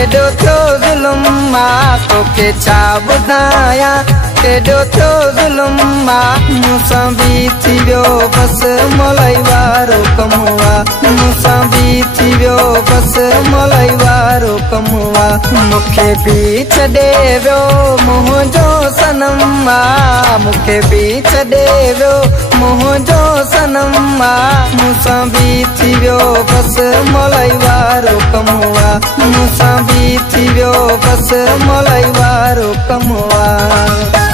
केॾो थियो ज़ुल्म मां तोखे छा ॿुधायां केॾो थियो ज़ुल्म मां मूंसां बि थी वियो बसि मोलाई वारो कमु आहे मूंसां बि थी वियो बसि मोलाई वारो कमु आहे मूंखे बि छॾे वियो मुंहिंजो सनम आहे मूंखे बि छॾे वियो मुंहिंजो सनम आहे मूंसां बि थी वियो बसि मोलाई वारो कमु आहे मूंसां बि थी वियो बसि मोलाई वारो कमु आहे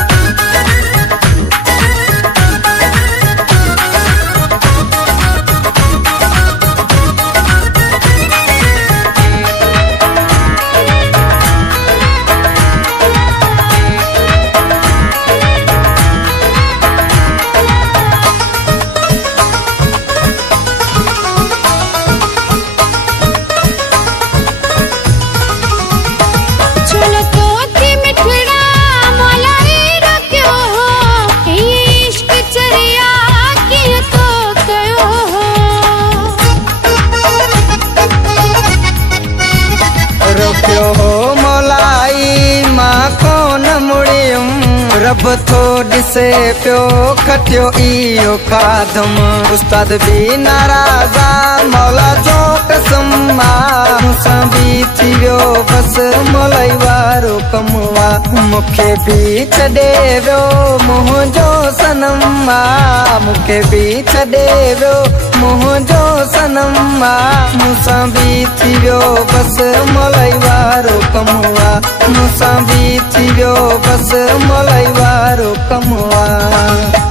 रब थो ॾिसे पियो खटियो इहो खाधम उस्ताद बि नाराज़ आहे मौला जो कसम आहे मूंसां बि थी वियो बसि मोलाई वारो कमु आहे मूंखे बि छॾे वियो मुंहिंजो सनम आहे मूंखे बि छॾे वियो मुंहिंजो सनम आहे मूंसां बि थी वियो बसि मोलाई वारो कमु आहे मूंसां बि थी वियो बसि मोलाई वारो कमु आहे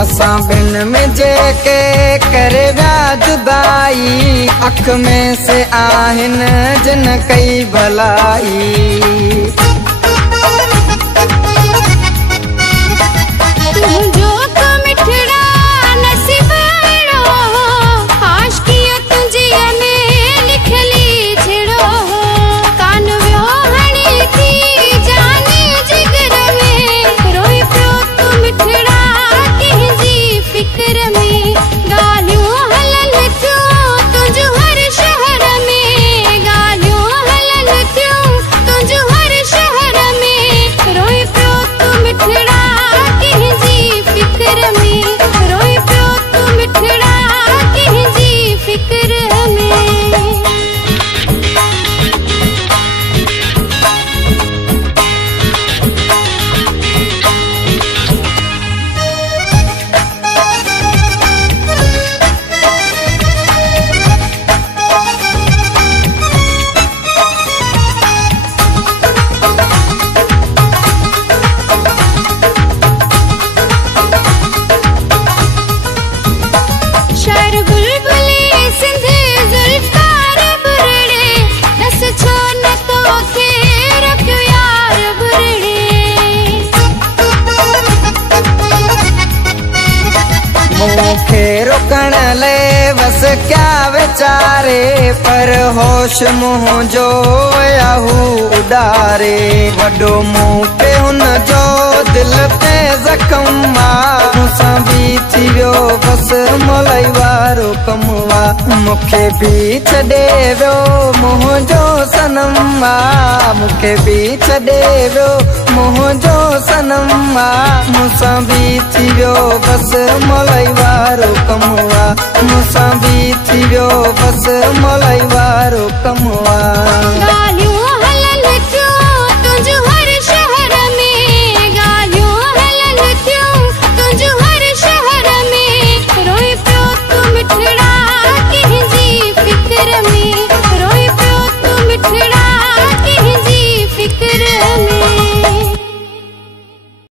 असां ॿिन में जेके करे विया जुदाई अख में से आहिनि जिन कई भलाई रोकण ले बस क्या बेचारे पर होश मुंहिंजो याहू उॾारे वॾो मुंह पे हुन जो दिल ते ज़ख़्म आहे मूंसां बि थी वियो बसि मोलाई वारो कमु आहे मूंखे बि छॾे वियो मुंहिंजो सनम आहे मूंखे बि छॾे वियो मुंहिंजो सनम आहे मूंसां बि थी वियो बसि मोलाई वारो कमु आहे मूंसां बि थी वियो बसि मोलाई वारो कमु आहे